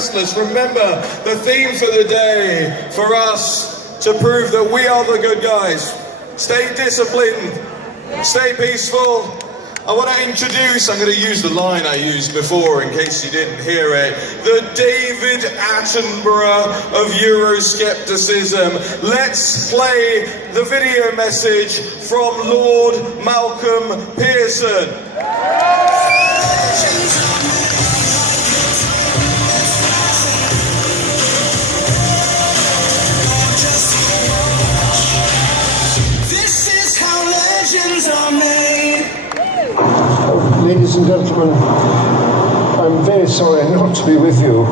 restless. Remember, the theme for the day, for us to prove that we are the good guys. Stay disciplined, stay peaceful. I want to introduce, I'm going to use the line I used before in case you didn't hear it, the David Attenborough of Euroscepticism. Let's play the video message from Lord Malcolm Pearson. Ladies and gentlemen, I'm very sorry not to be with you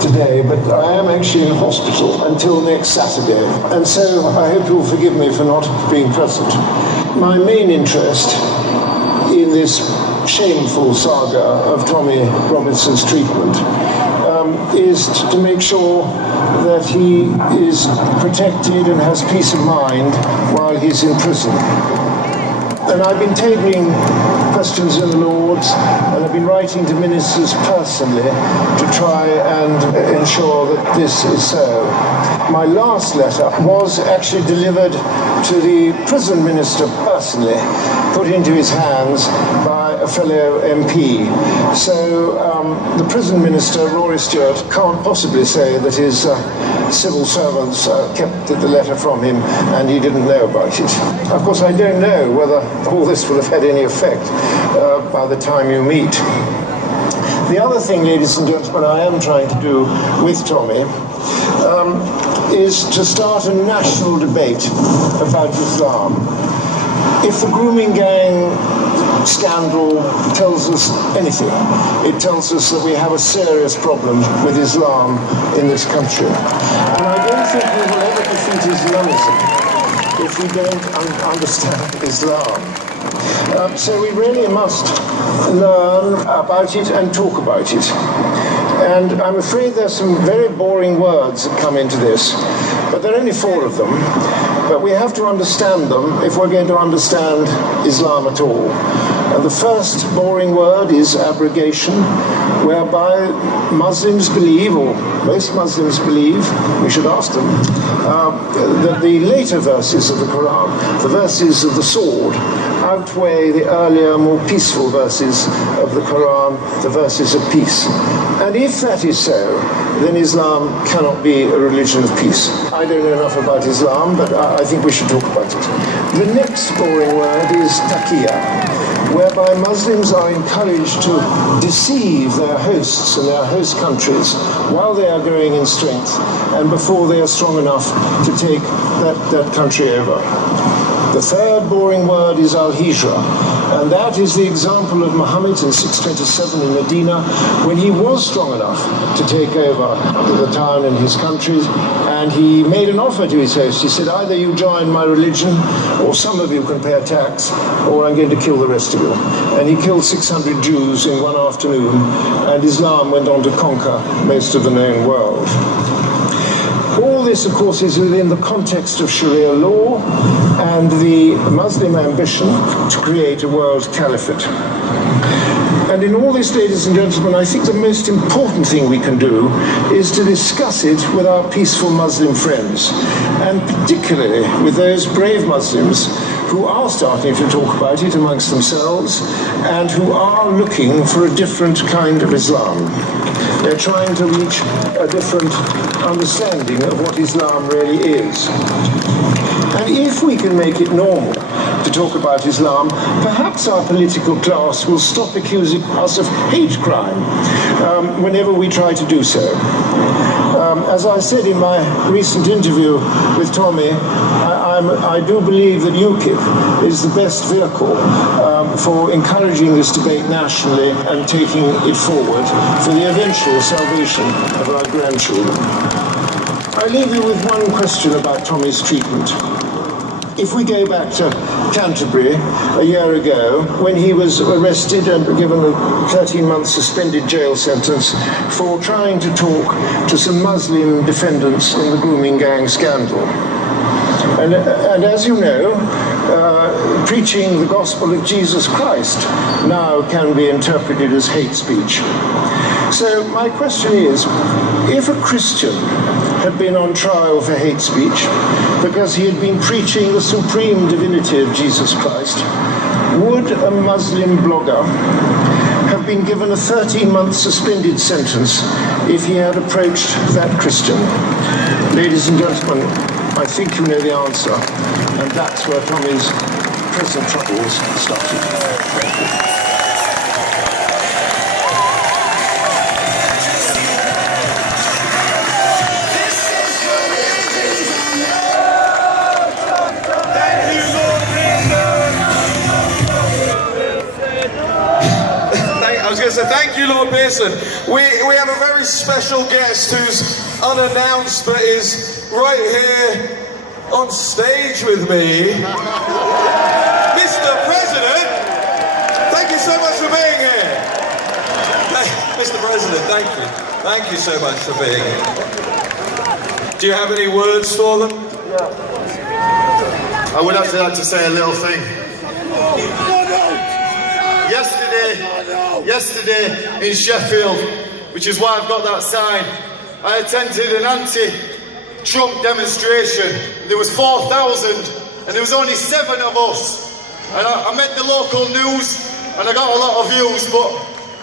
today, but I am actually in hospital until next Saturday, and so I hope you'll forgive me for not being present. My main interest in this shameful saga of Tommy Robinson's treatment is to make sure that he is protected and has peace of mind while he's in prison. And I've been tabling questions in the Lords, and I've been writing to ministers personally to try and ensure that this is so. My last letter was actually delivered to the prison minister personally, put into his hands by a fellow MP. So the prison minister, Rory Stewart, can't possibly say that his civil servants kept the letter from him and he didn't know about it. Of course, I don't know whether all this will have had any effect by the time you meet. The other thing, ladies and gentlemen, I am trying to do with Tommy is to start a national debate about Islam. If the grooming gang scandal tells us anything, it tells us that we have a serious problem with Islam in this country. And I don't think we will ever defeat Islamism if we don't understand Islam. So we really must learn about it and talk about it. And I'm afraid there's some very boring words that come into this, but there are only 4 of them. But we have to understand them if we're going to understand Islam at all. And the first boring word is abrogation, whereby Muslims believe, or most Muslims believe, we should ask them, that the later verses of the Quran, the verses of the sword, outweigh the earlier, more peaceful verses of the Quran, the verses of peace. And if that is so, then Islam cannot be a religion of peace. I don't know enough about Islam, but I think we should talk about it. The next boring word is taqiyya, whereby Muslims are encouraged to deceive their hosts and their host countries while they are growing in strength and before they are strong enough to take that country over. The third boring word is al-hijra, and that is the example of Muhammad in 627 in Medina, when he was strong enough to take over the town and his countries, and he made an offer to his host. He said, either you join my religion, or some of you can pay a tax, or I'm going to kill the rest of you. And he killed 600 Jews in one afternoon, and Islam went on to conquer most of the known world. All this, of course, is within the context of Sharia law and the Muslim ambition to create a world caliphate. And in all this, ladies and gentlemen, I think the most important thing we can do is to discuss it with our peaceful Muslim friends, and particularly with those brave Muslims who are starting to talk about it amongst themselves and who are looking for a different kind of Islam. They're trying to reach a different understanding of what Islam really is. And if we can make it normal to talk about Islam, perhaps our political class will stop accusing us of hate crime whenever we try to do so. As I said in my recent interview with Tommy, I do believe that UKIP is the best vehicle for encouraging this debate nationally and taking it forward for the eventual salvation of our grandchildren. I leave you with one question about Tommy's treatment. If we go back to Canterbury a year ago, when he was arrested and given a 13-month suspended jail sentence for trying to talk to some Muslim defendants in the grooming gang scandal. And as you know, preaching the gospel of Jesus Christ now can be interpreted as hate speech. So my question is, if a Christian had been on trial for hate speech because he had been preaching the supreme divinity of Jesus Christ, would a Muslim blogger have been given a 13-month suspended sentence if he had approached that Christian? Ladies and gentlemen, I think you know the answer, and that's where Tommy's present troubles started. Thank you. I was going to say thank you, Lord Pearson. We have a very special guest who's unannounced but is right here on stage with me. Mr. President, thank you so much for being here. Mr. President, thank you. Thank you so much for being here. Do you have any words for them? I would actually like to say a little thing. Yesterday in Sheffield, which is why I've got that sign, I attended an anti-Trump demonstration. There was 4,000 and there was only 7 of us. And I met the local news and I got a lot of views, but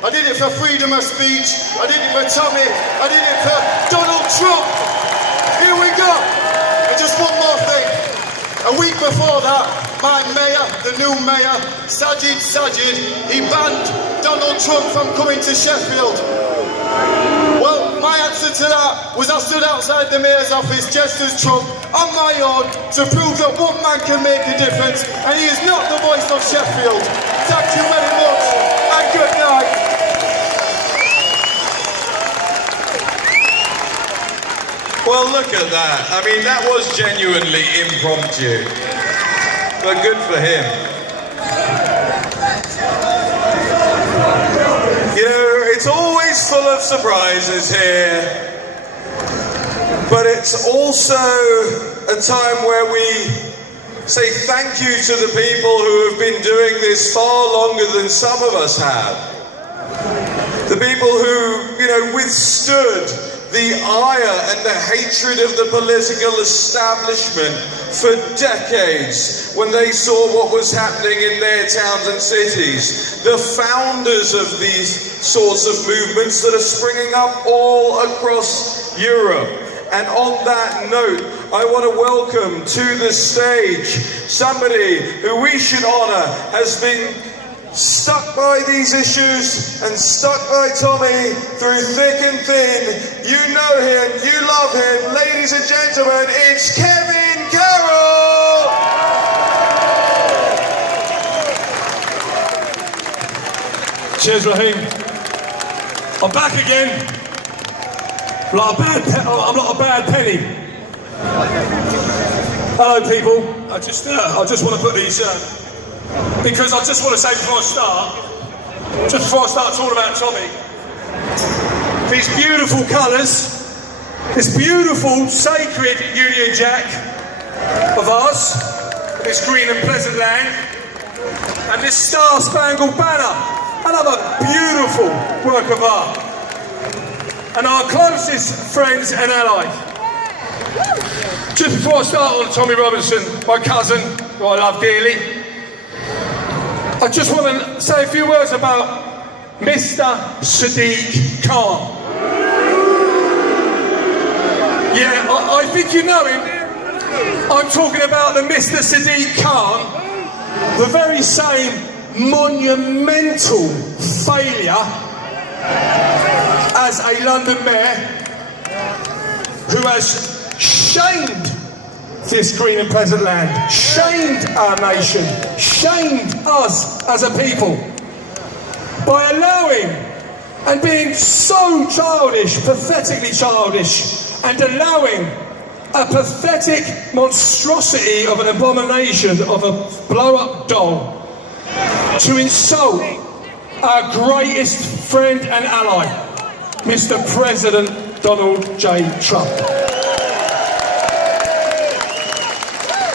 I did it for freedom of speech, I did it for Tommy, I did it for Donald Trump. Here we go. And just one more thing. A week before that, my mayor, the new mayor, Sajid, he banned Donald Trump from coming to Sheffield. Well, my answer to that was I stood outside the mayor's office just as Trump, on my own, to prove that one man can make a difference, and he is not the voice of Sheffield. Thank you very much, and good night. Well, look at that. I mean, that was genuinely impromptu. But good for him. You know, it's always full of surprises here. But it's also a time where we say thank you to the people who have been doing this far longer than some of us have. The people who, you know, withstood the ire and the hatred of the political establishment for decades when they saw what was happening in their towns and cities. The founders of these sorts of movements that are springing up all across Europe. And on that note, I want to welcome to the stage somebody who we should honour has been stuck by these issues and stuck by Tommy through thick and thin. You know him, you love him. Ladies and gentlemen, it's Kevin Carroll! Cheers, Raheem. I'm back again. I'm not a bad penny. Hello, people. I just want to put these... because I just want to say before I start talking about Tommy, these beautiful colours, this beautiful sacred Union Jack of ours, this green and pleasant land, and this star-spangled banner, another beautiful work of art, and our closest friends and allies. Just before I start on Tommy Robinson, my cousin, who I love dearly, I just want to say a few words about Mr. Sadiq Khan. Yeah, I think you know him. I'm talking about the Mr. Sadiq Khan, the very same monumental failure as a London mayor who has shamed this green and pleasant land, shamed our nation, shamed us as a people by allowing and being so childish, pathetically childish, and allowing a pathetic monstrosity of an abomination of a blow-up doll to insult our greatest friend and ally, Mr. President Donald J. Trump.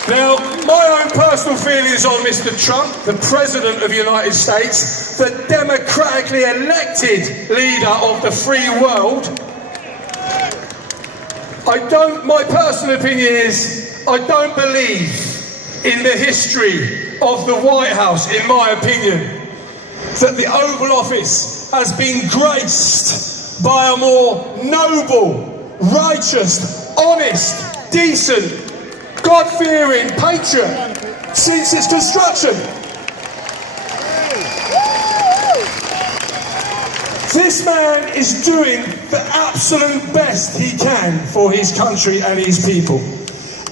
Now, my own personal feelings on Mr. Trump, the President of the United States, the democratically elected leader of the free world. My personal opinion is, I don't believe in the history of the White House, in my opinion, that the Oval Office has been graced by a more noble, righteous, honest, decent, God-fearing patriot since its construction. This man is doing the absolute best he can for his country and his people.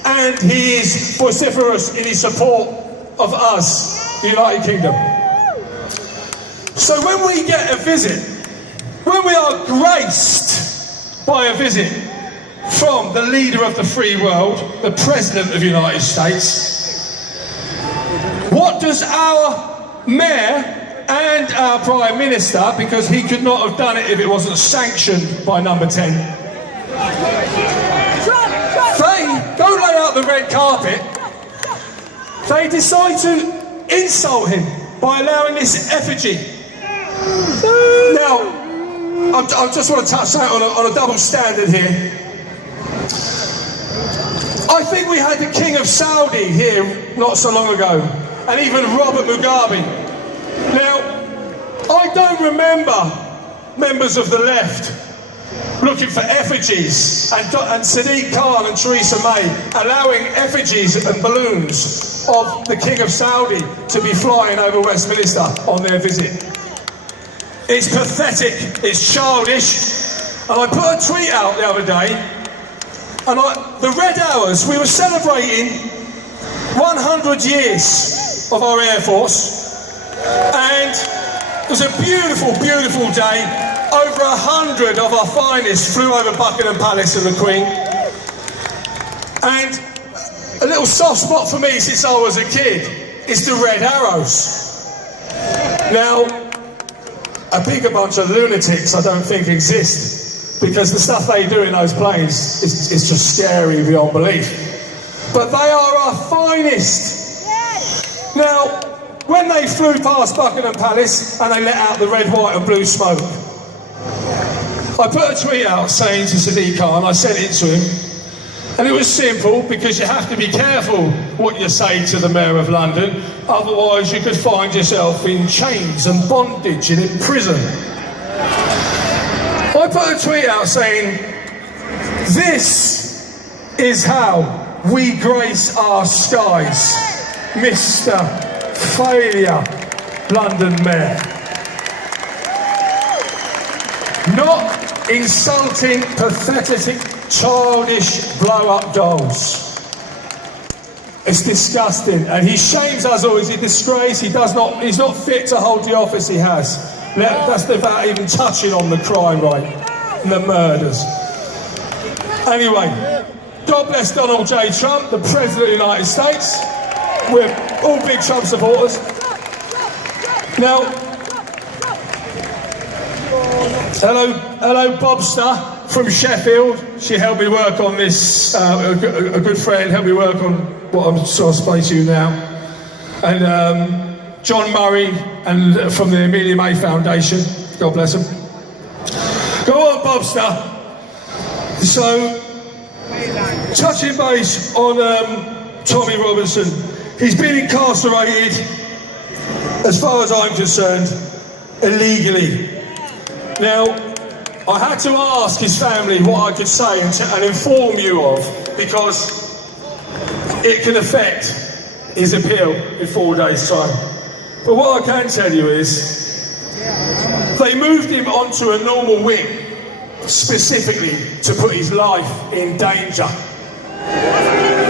And he is vociferous in his support of us, the United Kingdom. So when we get a visit, when we are graced by a visit from the leader of the free world, the President of the United States, what does our Mayor and our Prime Minister, because he could not have done it if it wasn't sanctioned by Number 10, they don't lay out the red carpet, they decide to insult him by allowing this effigy. Now, I just want to touch that on a double standard here. I think we had the King of Saudi here not so long ago, and even Robert Mugabe. Now, I don't remember members of the left looking for effigies, and Sadiq Khan and Theresa May allowing effigies and balloons of the King of Saudi to be flying over Westminster on their visit. It's pathetic, it's childish, and I put a tweet out the other day, and the Red Hours, we were celebrating 100 years of our Air Force, and it was a beautiful, beautiful day. Over 100 of our finest flew over Buckingham Palace and the Queen. And a little soft spot for me since I was a kid is the Red Arrows. Now, a bigger bunch of lunatics I don't think exist, because the stuff they do in those planes is just scary beyond belief. But they are our finest. Now, when they flew past Buckingham Palace and they let out the red, white and blue smoke, I put a tweet out saying to Sadiq Khan, I sent it to him, and it was simple, because you have to be careful what you say to the Mayor of London, otherwise you could find yourself in chains and bondage and in prison. I put a tweet out saying, this is how we grace our skies, Mr. Failure London Mayor. Not insulting, pathetic, childish blow-up dolls. It's disgusting, and he shames us all. He's a disgrace. He's not fit to hold the office he has. That's without even touching on the crime rate and the murders. Anyway, God bless Donald J. Trump, the President of the United States. We're all big Trump supporters. Now, hello, Bobster from Sheffield. She helped me work on this. A good friend helped me work on what I'm sort of supposed to now. And John Murray and from the Amelia May Foundation. God bless him. Go on, Bobster. So, touching base on Tommy Robinson. He's been incarcerated, as far as I'm concerned, illegally. Now, I had to ask his family what I could say and inform you of, because it can affect his appeal in 4 days' time. But what I can tell you is, they moved him onto a normal wing, specifically to put his life in danger.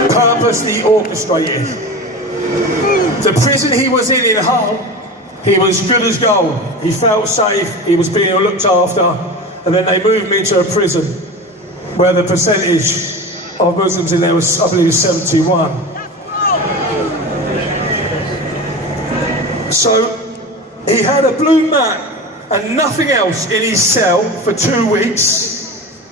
Purposely orchestrated. The prison he was in Hull, he was good as gold. He felt safe, he was being looked after, and then they moved him into a prison where the percentage of Muslims in there was, I believe, 71. So he had a blue mat and nothing else in his cell for 2 weeks.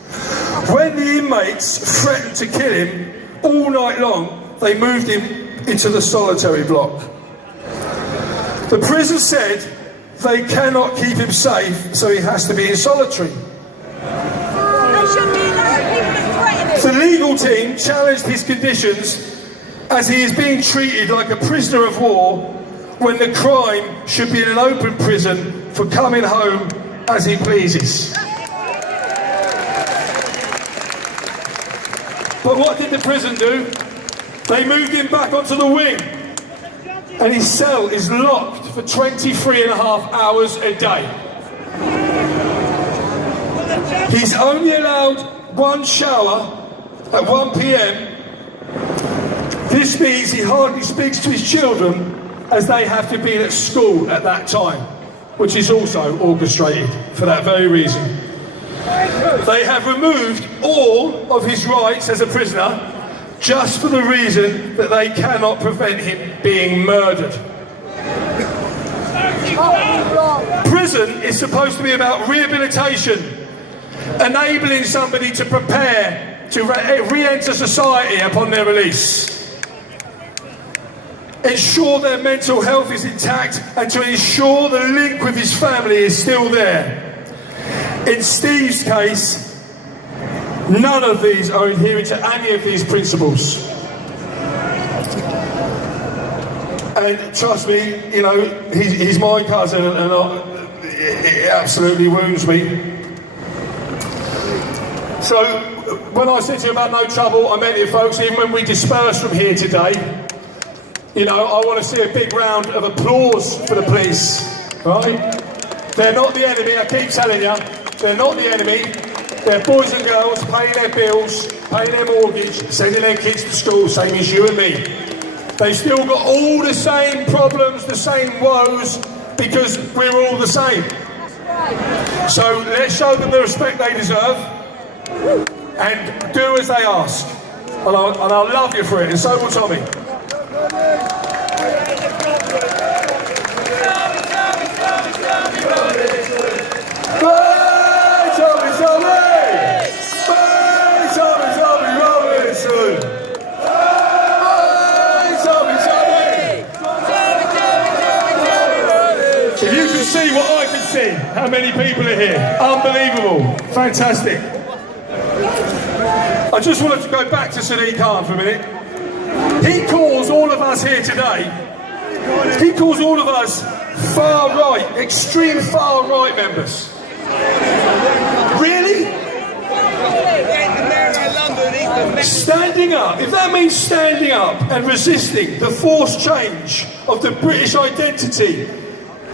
When the inmates threatened to kill him all night long, they moved him into the solitary block. The prison said they cannot keep him safe, so he has to be in solitary. The legal team challenged his conditions as he is being treated like a prisoner of war when the crime should be in an open prison for coming home as he pleases. But what did the prison do? They moved him back onto the wing, and his cell is locked for 23.5 hours a day. He's only allowed one shower at 1 p.m. This means he hardly speaks to his children, as they have to be at school at that time, which is also orchestrated for that very reason. They have removed all of his rights as a prisoner just for the reason that they cannot prevent him being murdered. Prison is supposed to be about rehabilitation, enabling somebody to prepare to re-enter society upon their release, ensure their mental health is intact, and to ensure the link with his family is still there. In Steve's case, none of these are adhering to any of these principles. And trust me, you know, he's my cousin, and it absolutely wounds me. So, when I said to you about no trouble, I meant it, folks. Even when we disperse from here today, you know, I want to see a big round of applause for the police, right? They're not the enemy, I keep telling you. They're not the enemy. They're boys and girls paying their bills, paying their mortgage, sending their kids to school, same as you and me. They've still got all the same problems, the same woes, because we're all the same. So let's show them the respect they deserve and do as they ask. And I'll love you for it, and so will Tommy. If you can see what I can see, how many people are here? Unbelievable, fantastic. I just wanted to go back to Sadiq Khan for a minute. He calls all of us here today, he calls all of us far right, extreme far right members. Really? Standing up, if that means standing up and resisting the forced change of the British identity,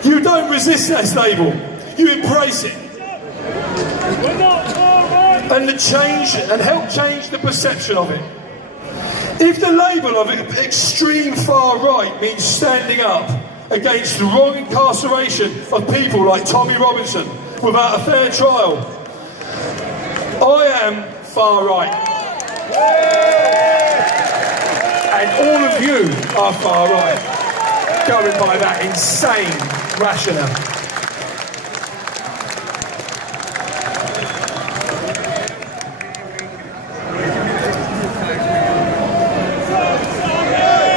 you don't resist that label, you embrace it. And the change, and help change the perception of it. If the label of extreme far right means standing up against the wrong incarceration of people like Tommy Robinson without a fair trial, I am far right. And all of you are far right, going by that insane rationale.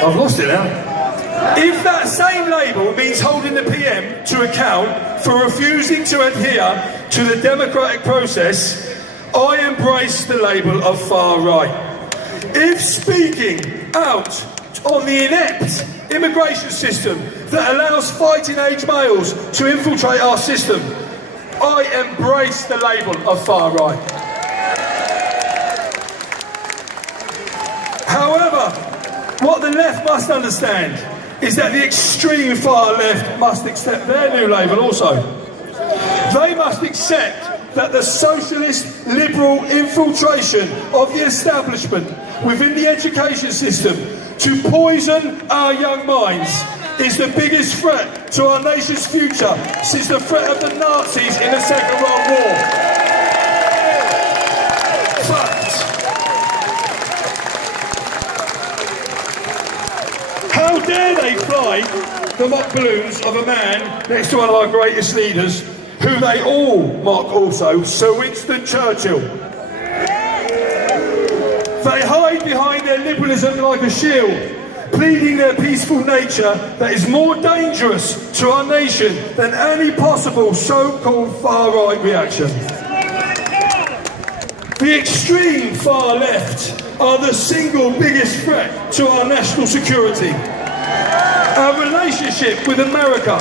I've lost it now. If that same label means holding the PM to account for refusing to adhere to the democratic process, I embrace the label of far right. If speaking out on the inept immigration system that allows fighting-age males to infiltrate our system, I embrace the label of far right. However, what the left must understand is that the extreme far left must accept their new label also. They must accept that the socialist liberal infiltration of the establishment within the education system to poison our young minds is the biggest threat to our nation's future since the threat of the Nazis in the Second World War. Fact. How dare they fly the mock balloons of a man next to one of our greatest leaders, who they all mock also, Sir Winston Churchill. They hide behind their liberalism like a shield, pleading their peaceful nature that is more dangerous to our nation than any possible so-called far-right reaction. The extreme far left are the single biggest threat to our national security, our relationship with America,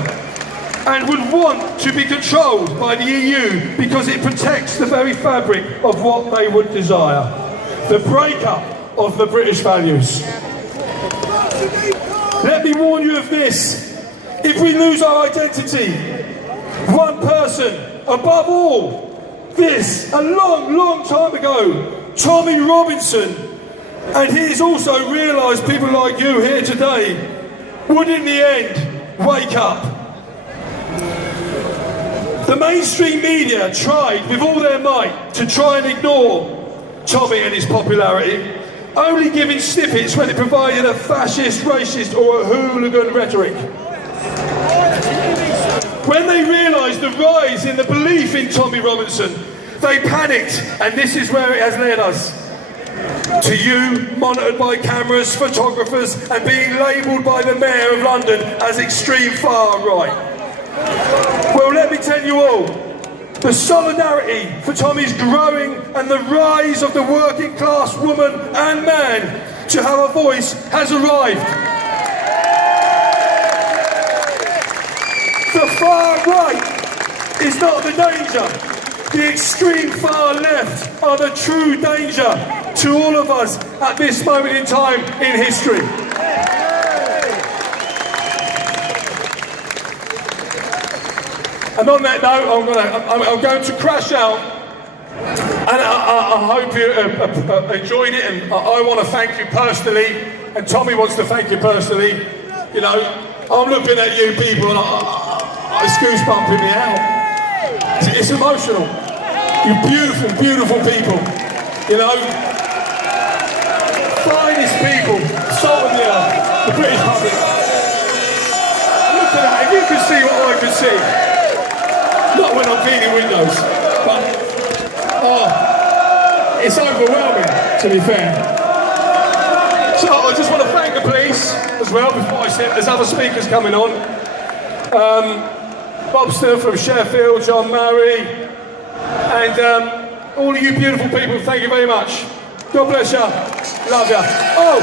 and would want to be controlled by the EU because it protects the very fabric of what they would desire, the breakup of the British values. Let me warn you of this: if we lose our identity, one person above all, this, a long, long time ago, Tommy Robinson, and he's also realised people like you here today would in the end wake up. The mainstream media tried with all their might to try and ignore Tommy and his popularity, only giving snippets when it provided a fascist, racist or a hooligan rhetoric. When they realised the rise in the belief in Tommy Robinson, they panicked, and this is where it has led us. To you, monitored by cameras, photographers, and being labelled by the Mayor of London as extreme far right. Well, let me tell you all, the solidarity for Tommy's growing and the rise of the working class woman and man to have a voice has arrived. The far right is not the danger. The extreme far left are the true danger to all of us at this moment in time in history. And on that note, I'm going to crash out, and I hope you enjoyed it, and I want to thank you personally, and Tommy wants to thank you personally. You know, I'm looking at you people, and it's goosebumping me out. It's emotional. You're beautiful, beautiful people. You know, finest people, salt of the earth, the British public. Look at that, if you could see what I could see. Not when I'm cleaning windows, but it's overwhelming, to be fair. So I just want to thank the police as well before I sit. There's other speakers coming on. Bob Still from Sheffield, John Murray, and all of you beautiful people, thank you very much. God bless you. Love you. Oh,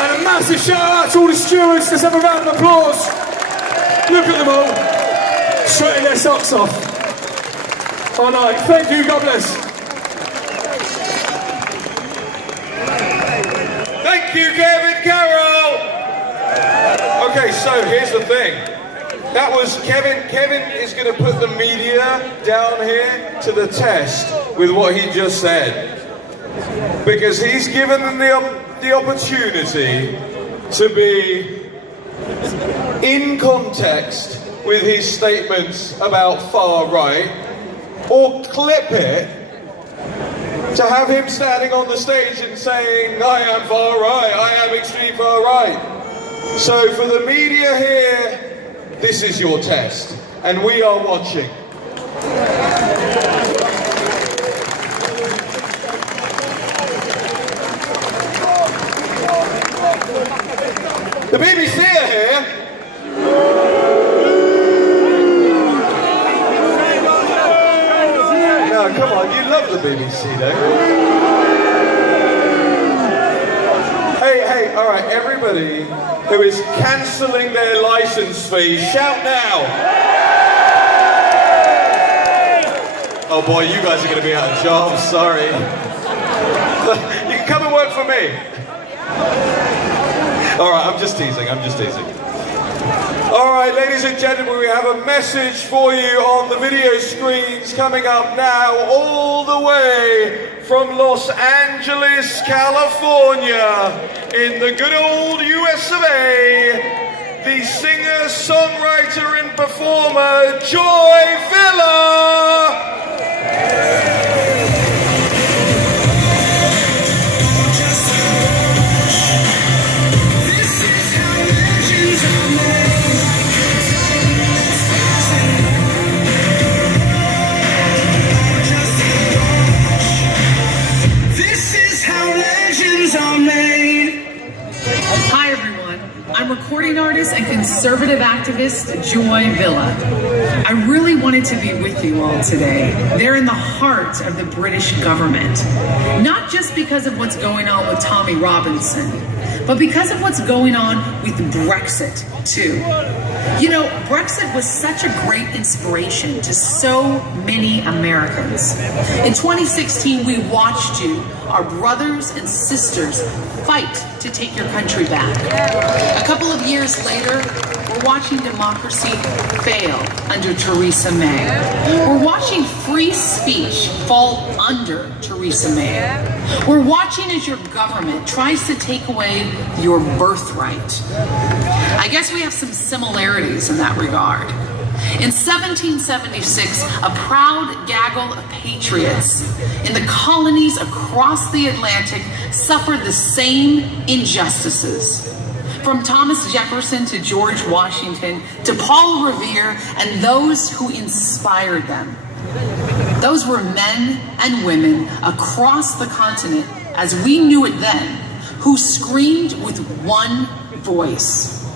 and a massive shout out to all the stewards. Let's have a round of applause. Look at them all, sweating their socks off. All night. Thank you, God bless. Thank you, Kevin Carroll. Okay, so here's the thing. That was Kevin. Kevin is going to put the media down here to the test with what he just said. Because he's given them the opportunity to be in context with his statements about far right, or clip it to have him standing on the stage and saying, I am far right, I am extreme far right. So for the media here, this is your test, and we are watching. The BBC are here. No, come on, you love the BBC, don't you? Hey, all right, everybody who is cancelling their licence fee, shout now. Oh boy, you guys are going to be out of jobs, sorry. You can come and work for me. All right, I'm just teasing. All right, ladies and gentlemen, we have a message for you on the video screens coming up now, all the way from Los Angeles, California, in the good old US of A, the singer, songwriter, and performer, Joy Villa. Hi recording artist and conservative activist Joy Villa. I really wanted to be with you all today. They're in the heart of the British government. Not just because of what's going on with Tommy Robinson, but because of what's going on with Brexit, too. You know, Brexit was such a great inspiration to so many Americans. In 2016, we watched you, our brothers and sisters, fight to take your country back. A couple of years later, we're watching democracy fail under Theresa May. We're watching free speech fall under Theresa May. We're watching as your government tries to take away your birthright. I guess we have some similarities in that regard. In 1776, a proud gaggle of patriots in the colonies across the Atlantic suffered the same injustices. From Thomas Jefferson to George Washington to Paul Revere and those who inspired them. Those were men and women across the continent, as we knew it then, who screamed with one voice.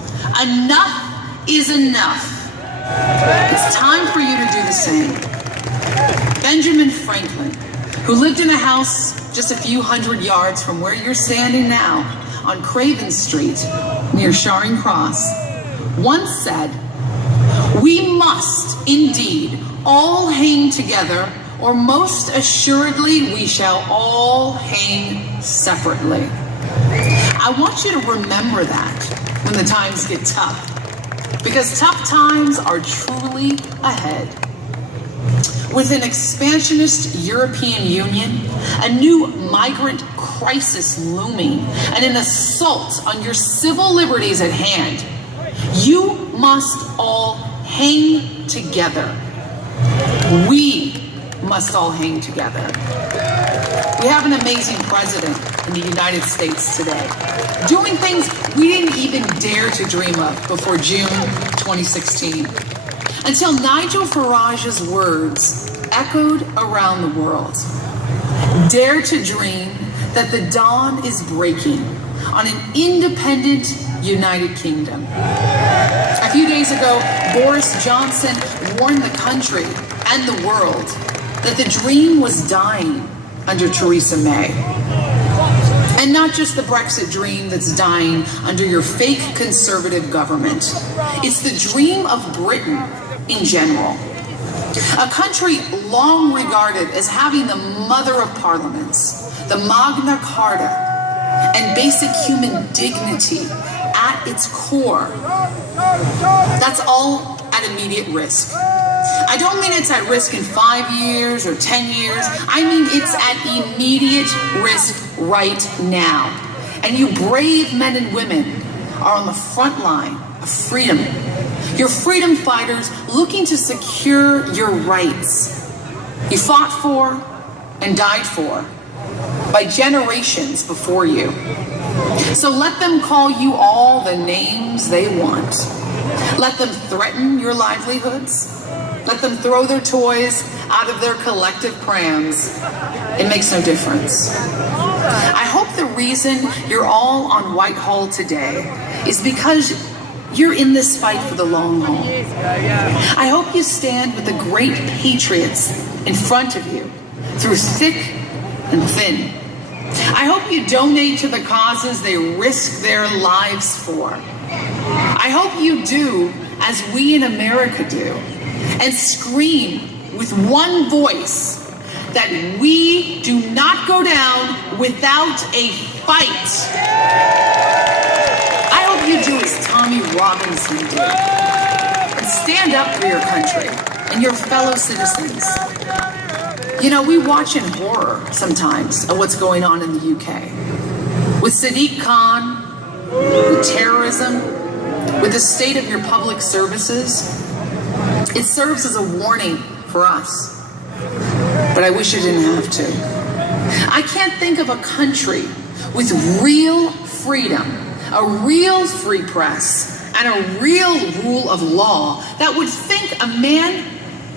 Enough is enough. It's time for you to do the same. Benjamin Franklin, who lived in a house just a few hundred yards from where you're standing now on Craven Street near Charing Cross, once said, "We must indeed all hang together, or most assuredly we shall all hang separately." I want you to remember that when the times get tough, because tough times are truly ahead. With an expansionist European Union, a new migrant crisis looming, and an assault on your civil liberties at hand, you must all hang together. We must all hang together. We have an amazing president in the United States today, doing things we didn't even dare to dream of before June 2016. Until Nigel Farage's words echoed around the world. Dare to dream that the dawn is breaking on an independent United Kingdom. A few days ago, Boris Johnson warned the country and the world that the dream was dying under Theresa May. And not just the Brexit dream that's dying under your fake conservative government. It's the dream of Britain in general. A country long regarded as having the mother of parliaments, the Magna Carta, and basic human dignity at its core. That's all at immediate risk. I don't mean it's at risk in 5 years or 10 years. I mean it's at immediate risk right now. And you brave men and women are on the front line of freedom. You're freedom fighters looking to secure your rights. You fought for and died for by generations before you. So let them call you all the names they want. Let them threaten your livelihoods. Let them throw their toys out of their collective prams. It makes no difference. I hope the reason you're all on Whitehall today is because you're in this fight for the long haul. I hope you stand with the great patriots in front of you through thick and thin. I hope you donate to the causes they risk their lives for. I hope you do as we in America do and scream with one voice that we do not go down without a fight. I hope you do as Tommy Robinson did and stand up for your country and your fellow citizens. You know, we watch in horror sometimes of what's going on in the UK. With Sadiq Khan, with terrorism, with the state of your public services, it serves as a warning for us. But I wish it didn't have to. I can't think of a country with real freedom, a real free press, and a real rule of law that would think a man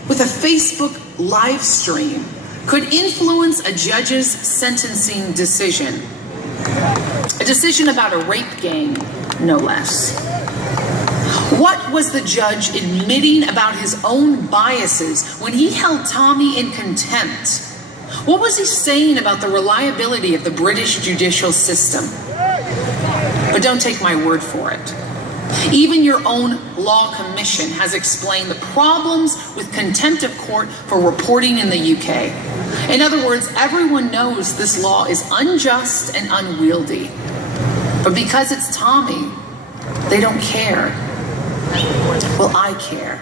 with a Facebook live stream could influence a judge's sentencing decision. A decision about a rape gang, no less. What was the judge admitting about his own biases when he held Tommy in contempt? What was he saying about the reliability of the British judicial system? But don't take my word for it. Even your own law commission has explained the problems with contempt of court for reporting in the UK. In other words, everyone knows this law is unjust and unwieldy. But because it's Tommy, they don't care. Well, I care.